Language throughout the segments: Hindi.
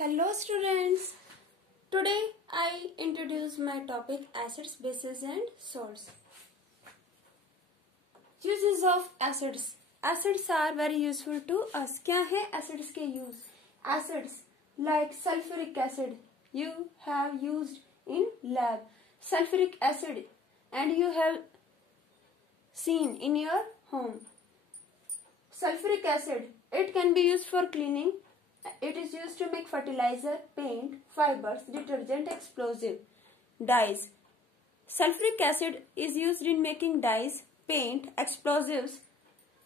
Hello students, today I introduce my topic acids, bases and salts. Uses of acids. Acids are very useful to us. क्या है acids के use? Acids like sulfuric acid you have used in lab. Sulfuric acid and you have seen in your home. Sulfuric acid, it can be used for cleaning. It is used to make fertilizer, paint, fibers, detergent, explosive, dyes. Sulfuric acid is used in making dyes, paint, explosives,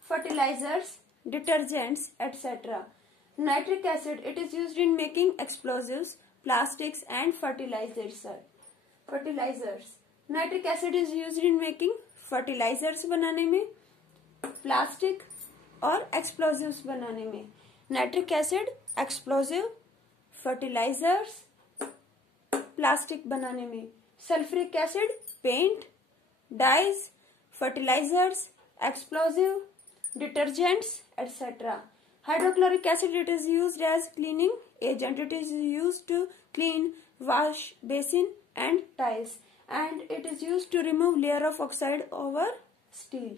fertilizers, detergents, etc. Nitric acid, it is used in making explosives, plastics and fertilizers. Nitric acid is used in making fertilizers बनाने में, प्लास्टिक और एक्सप्लोजिव्स बनाने में. Nitric acid explosive, fertilizers, plastic बनाने में. Sulphuric acid paint, dyes, fertilizers, explosive, detergents etc. Hydrochloric acid, it is used as cleaning agent. It is used to clean wash basin and tiles, and it is used to remove layer of oxide over steel.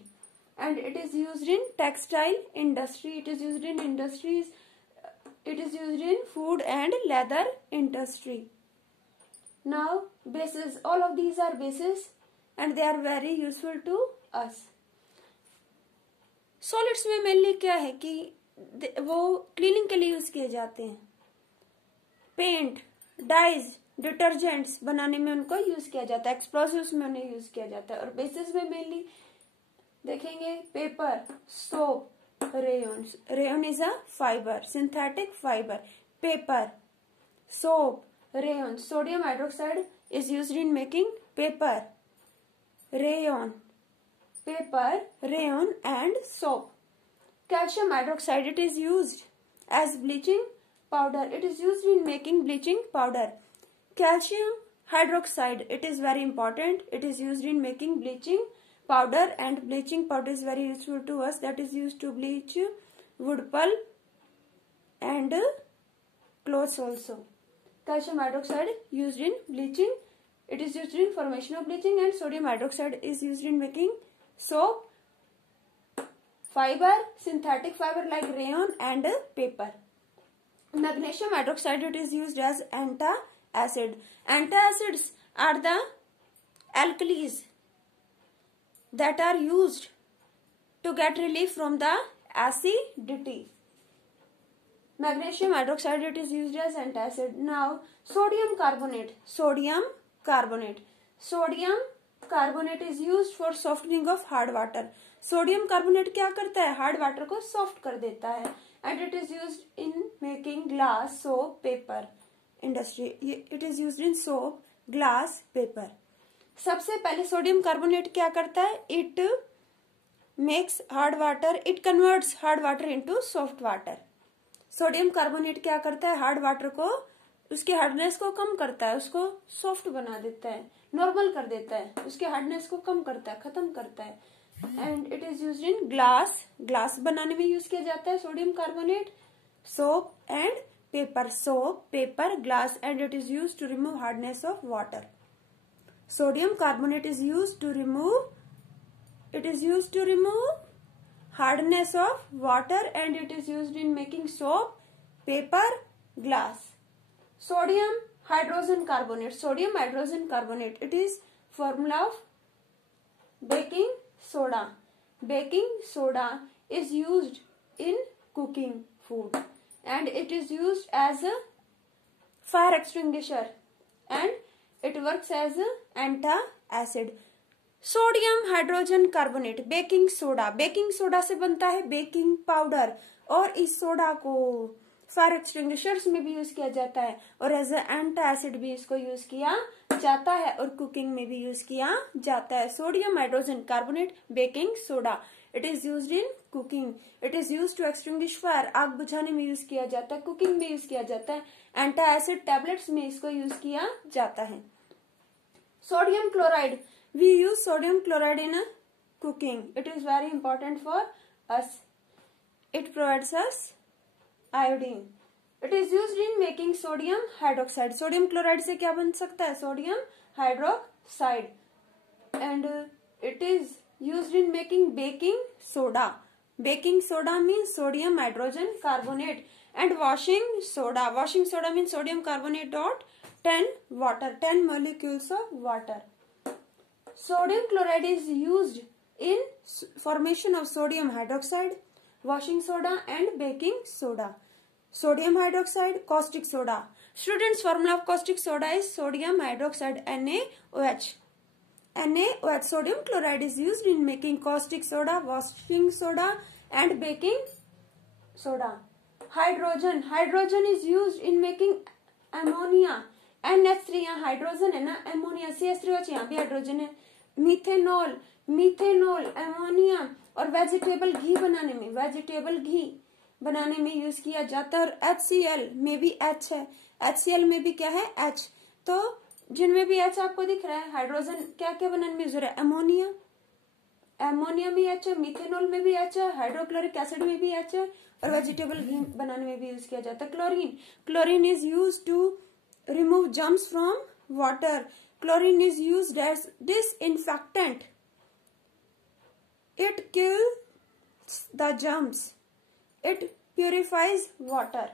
And it is used in textile industry. It is used in industries. It is used in food and leather industry. Now bases. All of these are bases, and they are very useful to us. Solids में mainly क्या है कि वो क्लीनिंग के लिए यूज किए जाते हैं. पेंट, डाइज, डिटर्जेंट्स बनाने में उनको यूज किया जाता है. एक्सप्लोसिव्स में उन्हें यूज किया जाता है. और बेसिस में मेनली देखेंगे paper, soap, rayon. Rayon is a fibre, synthetic fibre. Paper, soap, rayon. Sodium hydroxide is used in making paper, rayon, and soap. Calcium hydroxide, it is used as bleaching powder. It is used in making bleaching powder. Calcium hydroxide, it is very important. It is used in making bleaching powder, and bleaching powder is very useful to us. That is used to bleach wood pulp and clothes also. Calcium hydroxide used in bleaching. It is used in formation of bleaching, and sodium hydroxide is used in making soap, fiber, synthetic fiber like rayon and paper. Magnesium hydroxide, it is used as antacid. Antacids are the alkalis that are used to get relief from the acidity. Magnesium hydroxide, it is used as antacid. Now sodium carbonate. Sodium carbonate is used for softening of hard water. Sodium carbonate क्या करता है? हार्ड वाटर को सॉफ्ट कर देता है. And it is used in making glass, soap, paper industry. It is used in soap, glass, paper. सबसे पहले सोडियम कार्बोनेट क्या करता है? It makes hard water, it converts hard water into soft water. Sodium carbonate क्या करता है? हार्ड वाटर को, उसकी हार्डनेस को कम करता है, उसको सॉफ्ट बना देता है, नॉर्मल कर देता है, उसके हार्डनेस को कम करता है, खत्म करता है. And it is used in glass बनाने में यूज किया जाता है sodium carbonate. Soap and paper. Soap, paper, glass. And it is used to remove hardness of water. Sodium carbonate is used to remove hardness of water, and it is used in making soap, paper, glass. Sodium hydrogen carbonate, it is formula of baking soda. Baking soda is used in cooking food, and it is used as a fire extinguisher, and it works as antacid. Sodium hydrogen carbonate, baking soda. Baking soda से बनता है बेकिंग पाउडर, और इस सोडा को फायर एक्सटिंग्विशर्स में भी यूज किया जाता है, और एज एंटासिड भी इसको यूज किया जाता है, और कुकिंग में भी यूज किया जाता है. Sodium hydrogen carbonate, baking soda. It is used in cooking. It is used to extinguish fire, आग बुझाने में यूज किया जाता है, कुकिंग में यूज किया जाता है. एंटासिड टैबलेट्स में इसको यूज किया जाता है. Sodium chloride, we use sodium chloride in cooking. It is very important for us. It provides us iodine. It is used in making sodium hydroxide. Sodium chloride से क्या बन सकता है? Sodium hydroxide. And it is used in making baking soda. Baking soda means sodium hydrogen carbonate. And washing soda, washing soda means sodium carbonate dot 10 water, 10 molecules of water. Sodium chloride is used in formation of sodium hydroxide, washing soda and baking soda. Sodium hydroxide, caustic soda. Students, formula of caustic soda is sodium hydroxide NaOH. NaOH, sodium chloride is used in making caustic soda, washing soda and baking soda. Hydrogen, hydrogen is used in making ammonia. NH3 यहाँ हाइड्रोजन है ना, एमोनिया CH3OH यहाँ भी हाइड्रोजन है। मिथेनॉल, मिथेनॉल एमोनिया और वेजिटेबल घी बनाने में, वेजिटेबल घी बनाने में यूज किया जाता है। और HCl में भी H है, HCl में भी क्या है? H। तो जिनमें भी H आपको दिख रहा है, हाइड्रोजन क्या क्या बनाने में यूज हो रहा है? अमोनिया, एमोनिया में H है, मिथेनॉल में भी H है, हाइड्रोक्लोरिक एसिड में भी H है और वेजिटेबल घी बनाने में भी यूज किया जाता है। Chlorine, chlorine is use to remove germs from water. Chlorine is used as disinfectant. It kills the germs. It purifies water.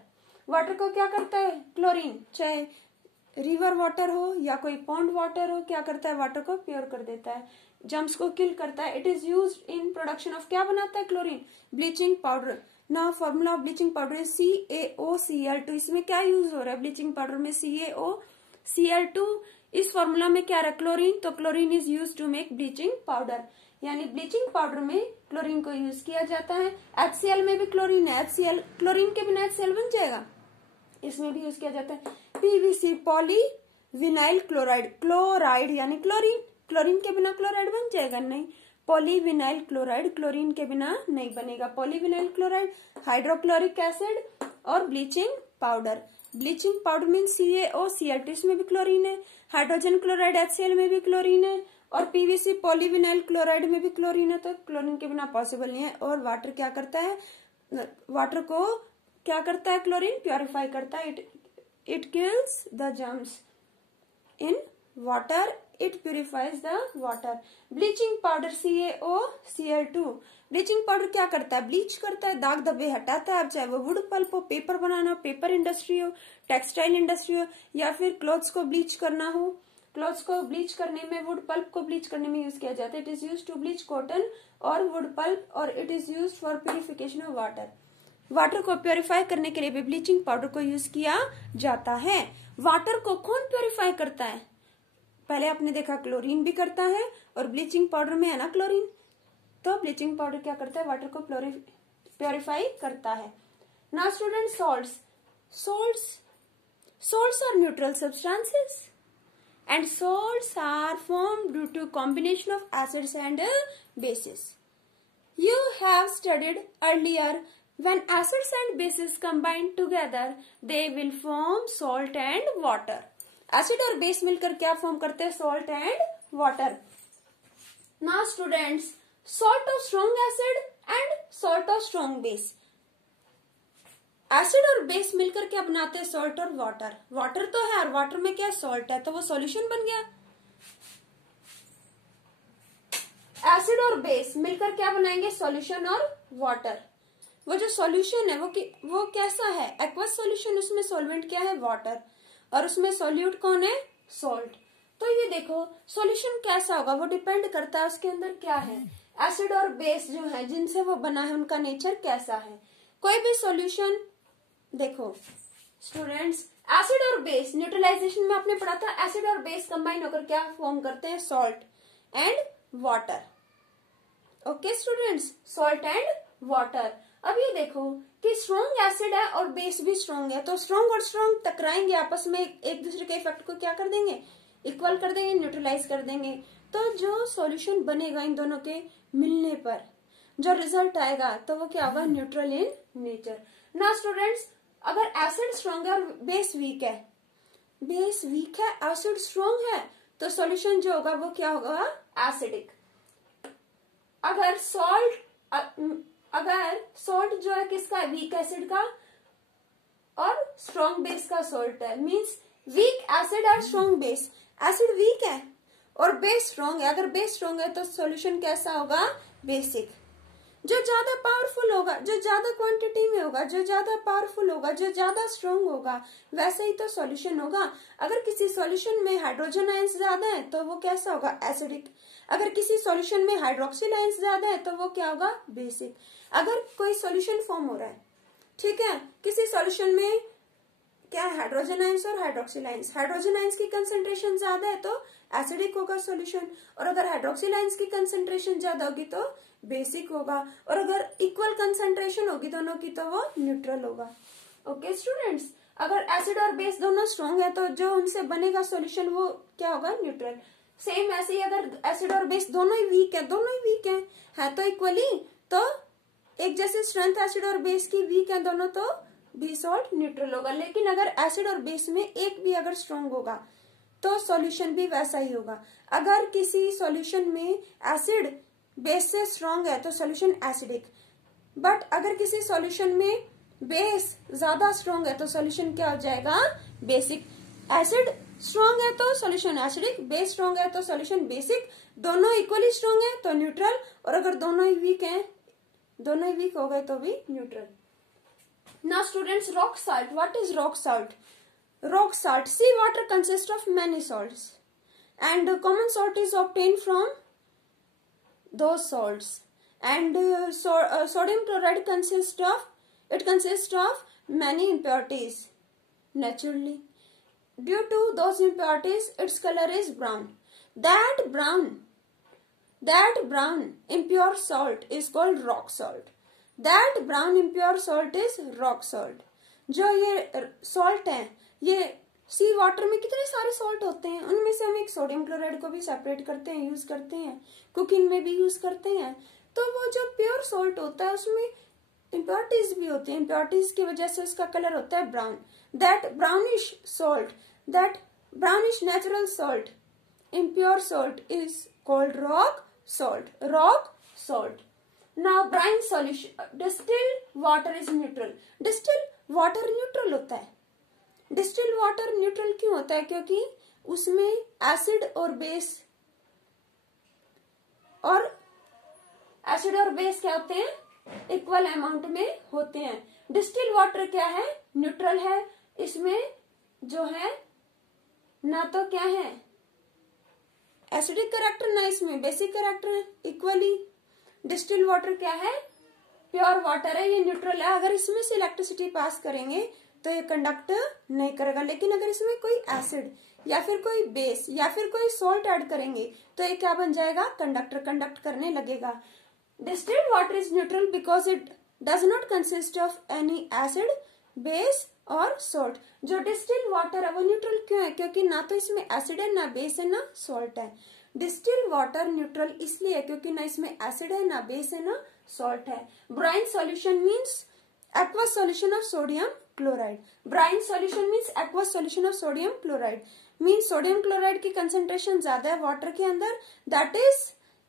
Water को क्या करता है? क्लोरीन, चाहे रिवर वाटर हो या कोई पॉन्ड वाटर हो, क्या करता है? वाटर को प्योर कर देता है, जर्म्स को किल करता है। It is used in production of, क्या बनाता है? Chlorine, bleaching powder. ना फॉर्मूला ऑफ ब्लीचिंग पाउडर है CaOCl2। इसमें क्या यूज हो रहा है ब्लीचिंग पाउडर में? CaOCl2। इस फॉर्मूला में क्या रहा? क्लोरीन। तो chlorine is use to make bleaching powder, यानी ब्लीचिंग पाउडर में क्लोरीन को यूज किया जाता है। HCl में भी क्लोरीन है, HCl क्लोरीन के बिना HCl बन जाएगा, इसमें भी यूज किया जाता है। PVC, पॉलीविनाइल क्लोराइड, क्लोराइड यानी क्लोरीन, क्लोरीन के बिना क्लोराइड बन जाएगा? नहीं। पॉलीविनाइल क्लोराइड क्लोरीन के बिना नहीं बनेगा। पॉलीविनाइल क्लोराइड, हाइड्रोक्लोरिक एसिड और bleaching powder. Bleaching powder mean CaOCl2, इसमें भी क्लोरीन है। हाइड्रोजन क्लोराइड HCl में भी क्लोरीन है और PVC पॉलीविनाइल क्लोराइड में भी क्लोरीन है। तो क्लोरीन के बिना पॉसिबल नहीं है। और वाटर क्या करता है? वाटर को क्या करता है? क्लोरीन प्योरीफाई करता है। It kills the germs in water, it purifies the water. Bleaching powder CaOCl2। Bleaching powder क्या करता है? ब्लीच करता है, दाग धब्बे हटाता है। अब चाहे वो वुड पल्प हो, पेपर बनाना हो, पेपर इंडस्ट्री हो, टेक्सटाइल इंडस्ट्री हो, या फिर क्लोथ्स को ब्लीच करना हो, क्लोथ्स को ब्लीच करने में, वुड पल्प को ब्लीच करने में यूज किया जाता है। It is use to bleach cotton और वुड पल्प, और it is use for purification of water. Water को प्योरीफाई करने के लिए भी ब्लीचिंग पाउडर को यूज किया जाता है। वाटर को कौन प्योरीफाई करता है? पहले आपने देखा क्लोरीन भी करता है और ब्लीचिंग पाउडर में है ना क्लोरीन, तो ब्लीचिंग पाउडर क्या करता है? वाटर को प्योरीफाई करता है। Now student, salts are neutral substances and salts are formed due to combination of acids and bases. You have studied earlier, when acids and bases combine together they will form salt and water. Acid और बेस मिलकर क्या फॉर्म करते हैं? Salt and water. Now students, salt of strong acid and salt of strong base. Acid और बेस मिलकर क्या बनाते हैं? सॉल्ट और वाटर। वाटर तो है और वाटर में क्या? सॉल्ट है, तो वो सॉल्यूशन बन गया। एसिड और बेस मिलकर क्या बनाएंगे? सॉल्यूशन और वाटर। वो जो सॉल्यूशन है वो कैसा है? Aqueous solution. उसमें सॉल्वेंट क्या है? वाटर। और उसमें सॉल्यूट कौन है? सॉल्ट। तो ये देखो सॉल्यूशन कैसा होगा, वो डिपेंड करता है उसके अंदर क्या है। एसिड और बेस जो है जिनसे वो बना है उनका नेचर कैसा है। कोई भी सॉल्यूशन देखो स्टूडेंट्स, एसिड और बेस न्यूट्रलाइजेशन में आपने पढ़ा था, एसिड और बेस कंबाइन होकर क्या फॉर्म करते हैं? Salt and water. Okay students, salt and water. अब ये देखो कि स्ट्रॉन्ग एसिड है और बेस भी स्ट्रॉन्ग है, तो स्ट्रॉन्ग और स्ट्रॉन्ग टकराएंगे आपस में, एक दूसरे के इफेक्ट को क्या कर देंगे? इक्वल कर देंगे, न्यूट्रलाइज कर देंगे। तो जो सॉल्यूशन बनेगा इन दोनों के मिलने पर, जो रिजल्ट आएगा तो वो क्या होगा? Neutral in nature. ना स्टूडेंट्स, अगर एसिड स्ट्रॉन्ग है और बेस वीक है, बेस वीक है एसिड स्ट्रॉन्ग है, तो सॉल्यूशन जो होगा वो क्या होगा? एसिडिक। अगर सॉल्ट जो है किसका? वीक एसिड का, और स्ट्रॉन्ग बेस का सॉल्ट है। मीन्स वीक एसिड और स्ट्रॉन्ग बेस। एसिड वीक है और बेस स्ट्रॉन्ग है। अगर बेस स्ट्रॉन्ग है तो सॉल्यूशन कैसा होगा? बेसिक। जो ज्यादा पावरफुल होगा, जो ज्यादा क्वांटिटी में होगा, जो ज्यादा पावरफुल होगा, जो ज्यादा स्ट्रॉन्ग होगा, वैसे ही तो सॉल्यूशन होगा। अगर किसी सॉल्यूशन में हाइड्रोजन आयंस ज्यादा है तो वो कैसा होगा? एसिडिक। अगर किसी सॉल्यूशन में हाइड्रोक्सिल आयंस ज्यादा है तो वो क्या होगा? बेसिक। अगर कोई सॉल्यूशन फॉर्म हो रहा है, ठीक है, किसी सॉल्यूशन में क्या है? हाइड्रोजन आयंस और हाइड्रोक्सिल आयंस। हाइड्रोजन आयंस की कंसेंट्रेशन ज्यादा है तो एसिडिक होगा सॉल्यूशन, और अगर हाइड्रोक्सिल आयंस की कंसेंट्रेशन ज्यादा होगी तो बेसिक होगा, और अगर इक्वल कंसेंट्रेशन होगी दोनों की तो वो न्यूट्रल होगा। ओके स्टूडेंट्स, अगर एसिड और बेस दोनों स्ट्रॉन्ग है तो जो उनसे बनेगा सॉल्यूशन वो क्या होगा? न्यूट्रल। सेम ऐसे ही अगर एसिड और बेस दोनों ही वीक है, दोनों ही वीक है तो इक्वली, तो एक जैसे स्ट्रेंथ एसिड और बेस की वीक है दोनों, तो बी सॉल्ट न्यूट्रल होगा। लेकिन अगर एसिड और बेस में एक भी अगर स्ट्रॉन्ग होगा तो सॉल्यूशन भी वैसा ही होगा। अगर किसी सॉल्यूशन में एसिड बेस से स्ट्रॉन्ग है तो सॉल्यूशन एसिडिक, बट अगर किसी सॉल्यूशन में बेस ज्यादा स्ट्रॉन्ग है तो सॉल्यूशन क्या हो जाएगा? बेसिक। एसिड स्ट्रॉन्ग है तो सॉल्यूशन एसिडिक, बेस स्ट्रॉन्ग है तो सॉल्यूशन बेसिक, दोनों इक्वली स्ट्रॉन्ग है तो न्यूट्रल, और अगर दोनों ही वीक हैं, दोनों ही वीक हो गए तो भी neutral. Now students, rock salt. What is rock salt? Rock salt. Sea water consists of many salts, and common salt is obtained from those salts. And sodium chloride consists of many impurities. Naturally, due to those impurities, its color is brown. That brown impure salt is called rock salt. That brown impure salt is rock salt. जो ये सॉल्ट है, ये सी वाटर में कितने सारे सॉल्ट होते हैं, उनमें से हम एक सोडियम क्लोराइड को भी सेपरेट करते हैं, यूज करते हैं, कुकिंग में भी यूज करते हैं। तो वो जो प्योर सॉल्ट होता है उसमें इम्प्योरिटीज भी होती है, इम्प्योरिटीज की वजह से उसका कलर होता है brown. That brownish natural salt, impure salt is called rock salt. Now brine solution, distilled water is neutral. Distilled water neutral होता है। डिस्टिल्ड वाटर न्यूट्रल क्यों होता है? क्योंकि उसमें एसिड और बेस क्या होते हैं? इक्वल अमाउंट में होते हैं। डिस्टिल्ड वाटर क्या है? न्यूट्रल है। इसमें जो है ना तो क्या है एसिडिक कैरेक्टर, ना इसमें basic character, equally. Distilled water क्या है? प्योर वाटर है, ये न्यूट्रल है। अगर इसमें से इलेक्ट्रिसिटी पास करेंगे तो ये कंडक्ट नहीं करेगा, लेकिन अगर इसमें कोई एसिड या फिर कोई बेस या फिर कोई सॉल्ट ऐड करेंगे तो ये क्या बन जाएगा? कंडक्ट करने लगेगा। Distilled water is neutral because it does not consist of any acid, base और सॉल्ट। जो डिस्टिल्ड वाटर है वो न्यूट्रल क्यों है? क्योंकि ना तो इसमें एसिड है, ना बेस है, ना सॉल्ट है। डिस्टिल्ड वाटर न्यूट्रल इसलिए है क्योंकि ना इसमें एसिड है, ना बेस है, ना सॉल्ट है। Brine solution means aqueous solution of sodium chloride. Brine solution means aqueous solution of sodium chloride. Means sodium chloride की concentration ज्यादा है वाटर के अंदर, that is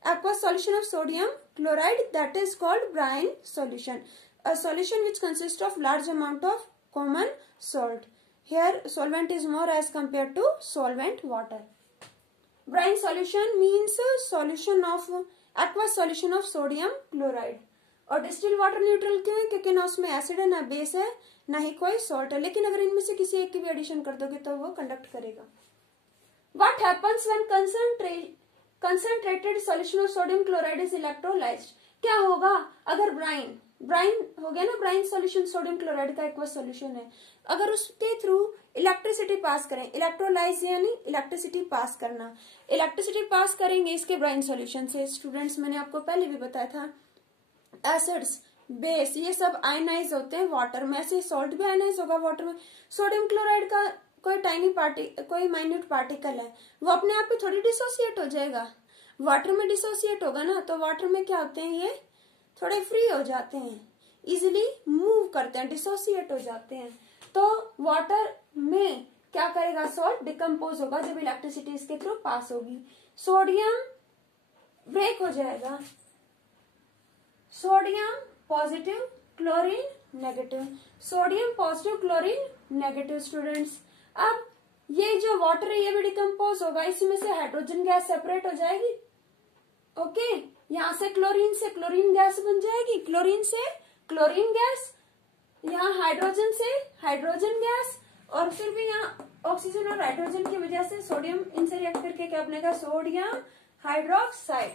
aqueous solution of sodium chloride, that is called brine solution. A solution which consists of large amount of common salt. Here solvent is more as compared to solvent water. Brine solution means solution of aqueous solution of sodium chloride. और डिस्टिल्ड वाटर न्यूट्रल क्यों है? क्योंकि ना उसमें एसिड है, ना बेस है, ना ही कोई सॉल्ट है। लेकिन अगर इनमें से किसी एक की भी एडिशन कर दोगे तो वो कंडक्ट करेगा। What happens when concentrated solution of sodium chloride is electrolysed? क्या होगा अगर ब्राइन हो गया ना, ब्राइन सॉल्यूशन सोडियम क्लोराइड का एक्वस सॉल्यूशन है, अगर उसके थ्रू इलेक्ट्रिसिटी पास करें, इलेक्ट्रोलाइज यानी इलेक्ट्रिसिटी पास करना, इलेक्ट्रिसिटी पास करेंगे इसके ब्राइन सॉल्यूशन से। स्टूडेंट्स, मैंने आपको पहले भी बताया था एसिड्स, बेस, ये सब आयनाइज होते हैं वाटर में। ऐसे सॉल्ट भी आयनाइज होगा वाटर में। सोडियम क्लोराइड का कोई माइन्यूट पार्टिकल है, वो अपने आप पे थोड़ी डिसोसिएट हो जाएगा, वाटर में डिसोसिएट होगा ना। तो वाटर में क्या होते हैं, ये थोड़े फ्री हो जाते हैं, इजिली मूव करते हैं, डिसोसिएट हो जाते हैं। तो वाटर में क्या करेगा? सॉल्ट डिकम्पोज होगा जब इलेक्ट्रिसिटी इसके थ्रू पास होगी। सोडियम ब्रेक हो जाएगा, sodium positive, chlorine negative, sodium positive, chlorine negative students. अब ये जो वाटर है ये भी डिकम्पोज होगा, इसमें से हाइड्रोजन गैस सेपरेट हो जाएगी। ओके, यहाँ से क्लोरीन गैस बन जाएगी, क्लोरीन से क्लोरीन गैस, यहाँ हाइड्रोजन से हाइड्रोजन गैस, और फिर भी यहाँ ऑक्सीजन और हाइड्रोजन की वजह से सोडियम इनसे रिएक्ट करके क्या बनेगा, सोडियम हाइड्रोक्साइड।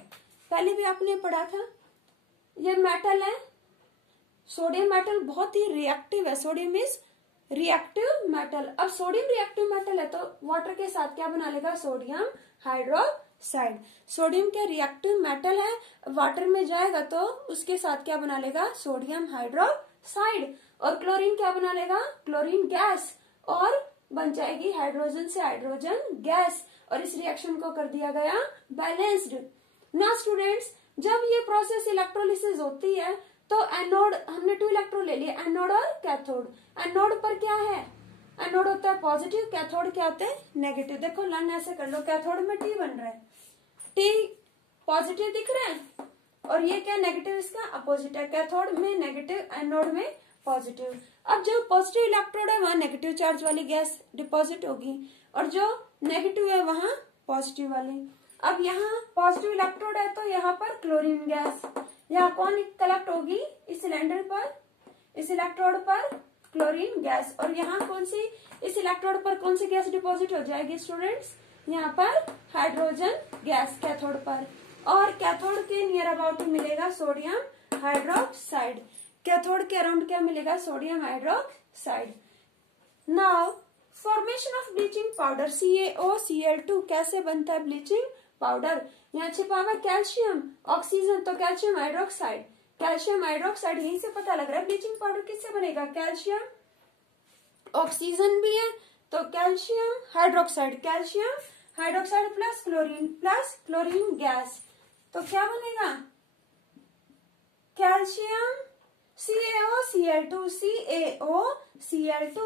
पहले भी आपने पढ़ा था, ये मेटल है, सोडियम मेटल बहुत ही रिएक्टिव है, सोडियम इज रिएक्टिव मेटल। अब सोडियम रिएक्टिव मेटल है तो वाटर के साथ क्या बना लेगा, सोडियम हाइड्रोक्साइड। सोडियम के रिएक्टिव मेटल है, वाटर में जाएगा तो उसके साथ क्या बना लेगा, सोडियम हाइड्रोक्साइड। और क्लोरीन क्या बना लेगा, क्लोरीन गैस, और बन जाएगी हाइड्रोजन से हाइड्रोजन गैस, और इस रिएक्शन को कर दिया गया बैलेंस्ड। ना स्टूडेंट्स, जब ये प्रोसेस इलेक्ट्रोलिसिस होती है तो एनोड, हमने 2 इलेक्ट्रोड ले लिए, एनोड और कैथोड। एनोड पर क्या है, एनोड होता है पॉजिटिव, कैथोड क्या होते हैं, नेगेटिव। देखो लर्न ऐसे कर लो, कैथोड में टी बन रहा है, टी पॉजिटिव दिख रहा है, और ये क्या नेगेटिव, इसका अपोजिट है, कैथोड में नेगेटिव, एनोड में पॉजिटिव। अब जो पॉजिटिव इलेक्ट्रोड है वहां नेगेटिव चार्ज वाली गैस डिपॉजिट होगी, और जो नेगेटिव है वहां पॉजिटिव वाली। अब यहाँ पॉजिटिव इलेक्ट्रोड है तो यहाँ पर क्लोरीन गैस, यहाँ कौन कलेक्ट होगी, इस सिलेंडर पर, इस इलेक्ट्रोड पर क्लोरीन गैस, और यहाँ कौन सी, इस इलेक्ट्रोड पर कौन सी गैस डिपॉजिट हो जाएगी स्टूडेंट्स, यहाँ पर हाइड्रोजन गैस कैथोड पर, और कैथोड के नियर अबाउट मिलेगा सोडियम हाइड्रोक्साइड। कैथोड के अराउंड क्या मिलेगा, sodium hydroxide. Now formation of bleaching powder CaOCl2, कैसे बनता है ब्लीचिंग पाउडर, यहाँ छिपा हुआ कैल्शियम, ऑक्सीजन, तो कैल्शियम हाइड्रोक्साइड, कैल्शियम हाइड्रोक्साइड, यहीं से पता लग रहा है ब्लीचिंग पाउडर किससे बनेगा, कैल्शियम, ऑक्सीजन भी है तो calcium hydroxide, calcium hydroxide plus chlorine gas, तो क्या बनेगा, calcium CaOCl2, CaOCl2।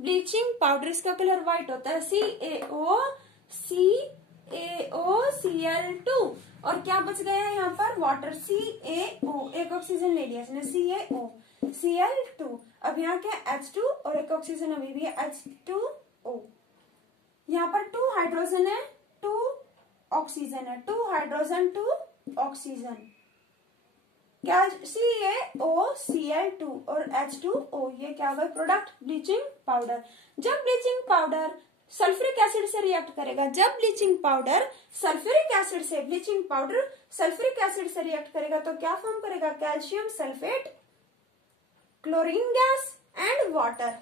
Bleaching powder, इसका कलर व्हाइट होता है, CaOCl2, और क्या बच गया है यहाँ पर, वाटर, CaO, एक ऑक्सीजन ले लिया इसने, CaOCl2। अब यहाँ क्या H2 और एक ऑक्सीजन अभी भी है, H2O। यहाँ पर 2 हाइड्रोजन है, 2 ऑक्सीजन है, 2 हाइड्रोजन 2 ऑक्सीजन, CaOCl2 और H2O, ये क्या हुआ प्रोडक्ट, ब्लीचिंग पाउडर। जब ब्लीचिंग पाउडर सल्फ्यूरिक एसिड से रिएक्ट करेगा, जब ब्लीचिंग पाउडर सल्फ्यूरिक एसिड से, ब्लीचिंग पाउडर सल्फ्यूरिक एसिड से रिएक्ट करेगा तो क्या फॉर्म करेगा, calcium sulphate, chlorine gas and water.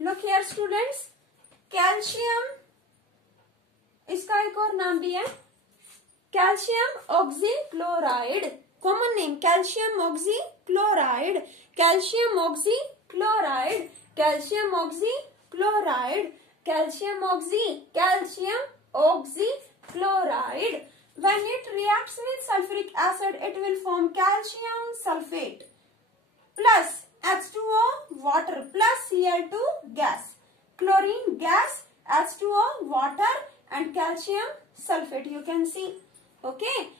Look here students, calcium, इसका एक और नाम भी है calcium oxychloride, common name calcium oxychloride, calcium oxychloride, calcium oxychloride, calcium oxychloride. When it reacts with sulfuric acid, it will form calcium sulfate plus H2O water plus Cl2 gas, chlorine gas, H2O water and calcium sulfate. You can see. Okay.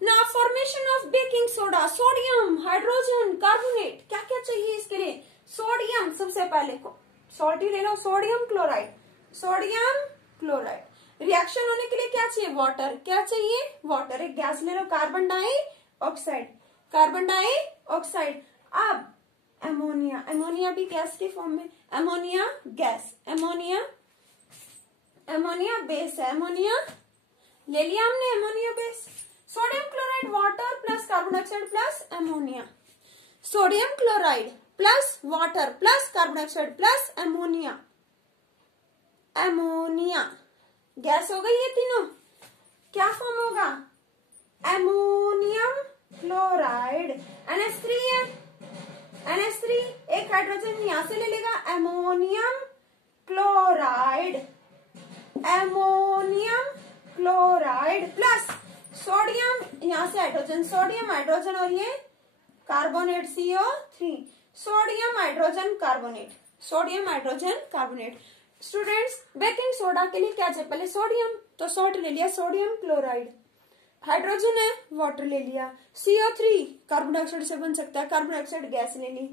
Now formation of baking soda, sodium, hydrogen, carbonate. क्या क्या चाहिए इसके लिए? सोडियम, सबसे पहले को सॉल्ट ही ले लो, sodium chloride, sodium chloride. Reaction होने के लिए क्या चाहिए, वाटर, क्या चाहिए, वाटर। एक गैस ले लो, कार्बन डाइऑक्साइड, कार्बन डाइऑक्साइड। अब एमोनिया, एमोनिया भी गैस के फॉर्म में, ammonia gas, ammonia, ammonia base है, एमोनिया ले लिया हमने, ammonia base. Sodium chloride water plus carbon dioxide plus ammonia, sodium chloride plus water plus carbon dioxide plus ammonia, ammonia gas हो गई। ये तीनों क्या फॉर्म होगा, एमोनियम क्लोराइड, NH3 है, NH3 एक हाइड्रोजन यहां से ले लेगा, ammonium chloride, ammonium chloride plus sodium, यहां से हाइड्रोजन, सोडियम हाइड्रोजन और ये carbonate CO3, sodium hydrogen carbonate, sodium hydrogen carbonate. Students baking soda के लिए क्या चाहिए, पहले सोडियम, तो सॉल्ट ले लिया, सोडियम क्लोराइड, हाइड्रोजन है, वाटर ले लिया। CO3 कार्बन डाइऑक्साइड से बन सकता है, कार्बन डाइऑक्साइड गैस ले ली।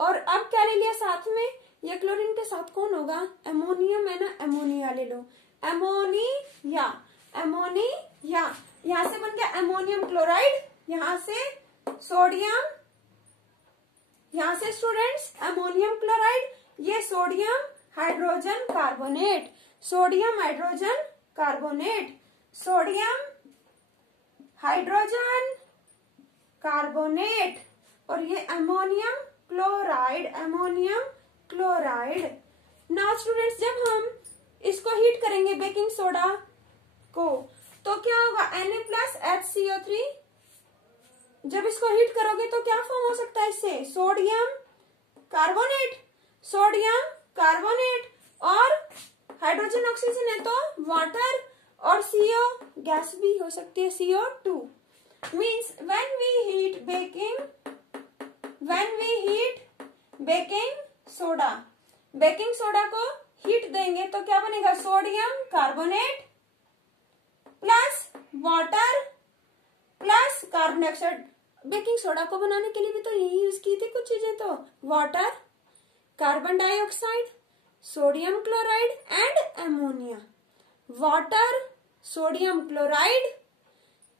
और अब क्या ले लिया साथ में, ये क्लोरीन के साथ कौन होगा, एमोनियम है ना, एमोनिया ले लो, एमोनिया, एमोनिया। यहां से बन गया एमोनियम क्लोराइड, यहां से सोडियम, यहां से स्टूडेंट्स एमोनियम क्लोराइड, ये sodium hydrogen carbonate, sodium hydrogen carbonate, sodium hydrogen carbonate, और ये ammonium chloride, ammonium chloride. Now students जब हम इसको हीट करेंगे बेकिंग सोडा को तो क्या होगा, Na+HCO3। जब इसको हीट करोगे तो क्या फॉर्म हो सकता है इससे, सोडियम कार्बोनेट, सोडियम कार्बोनेट, और हाइड्रोजन ऑक्सीजन है तो वाटर, और CO गैस भी हो सकती है, CO2। Means when we heat baking soda, baking soda को हीट देंगे तो क्या बनेगा, sodium carbonate plus water plus carbon dioxide. Baking soda को बनाने के लिए भी तो यही यूज की थी कुछ चीजें, तो water, carbon dioxide, sodium chloride and ammonia. Water, sodium chloride,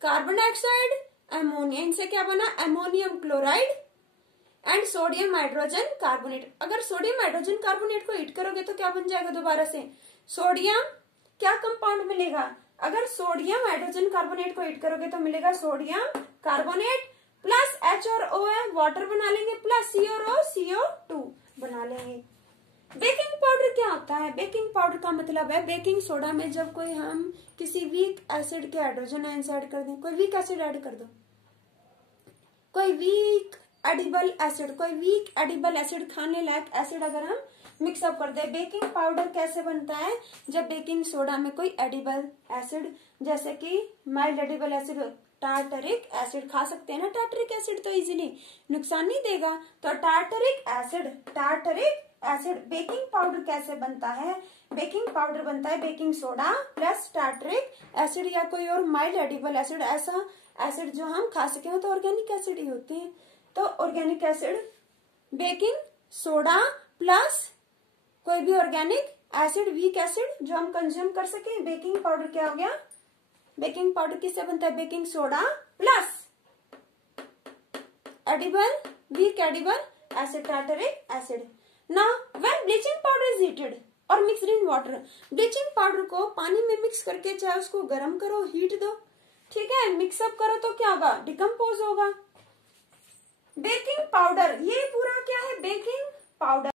carbon dioxide, ammonia, इनसे क्या बना, ammonium chloride and sodium hydrogen carbonate. अगर सोडियम हाइड्रोजन कार्बोनेट को हीट करोगे तो क्या बन जाएगा दोबारा से, सोडियम, क्या कंपाउंड मिलेगा, अगर सोडियम हाइड्रोजन कार्बोनेट को हीट करोगे तो मिलेगा सोडियम कार्बोनेट प्लस H और O है, वाटर बना लेंगे, प्लस C और O, CO2 बना लेंगे। बेकिंग पाउडर क्या होता है, बेकिंग पाउडर का मतलब है बेकिंग सोडा में जब कोई हम किसी वीक एसिड के हाइड्रोजन आयंस ऐड कर दें, कोई वीक एसिड ऐड कर दो, कोई वीक एडिबल एसिड, कोई वीक एडिबल एसिड, खाने लायक एसिड अगर हम मिक्सअप कर दे। बेकिंग पाउडर कैसे बनता है, जब बेकिंग सोडा में कोई एडिबल एसिड, जैसे कि mild edible acid, tartaric acid, खा सकते हैं ना टार्टरिक एसिड, तो इजीली नुकसान नहीं देगा, तो टार्टरिक एसिड। बेकिंग पाउडर कैसे बनता है, बेकिंग पाउडर बनता है baking soda plus tartaric acid या कोई और माइल्ड एडिबल एसिड, ऐसा एसिड जो हम खा सके, हो तो ऑर्गेनिक एसिड ही होते हैं। तो organic acid, baking soda plus कोई भी ऑर्गेनिक एसिड, वीक एसिड जो हम कंज्यूम कर सके, बेकिंग पाउडर क्या हो गया। बेकिंग पाउडर किससे बनता है, baking soda plus edible, weak edible acid, tartaric acid. Now when bleaching powder is heated और mixed in water, bleaching powder को पानी में मिक्स करके चाहे उसको गर्म करो, हीट दो, ठीक है, मिक्सअप करो तो क्या होगा, डिकम्पोज होगा। Baking powder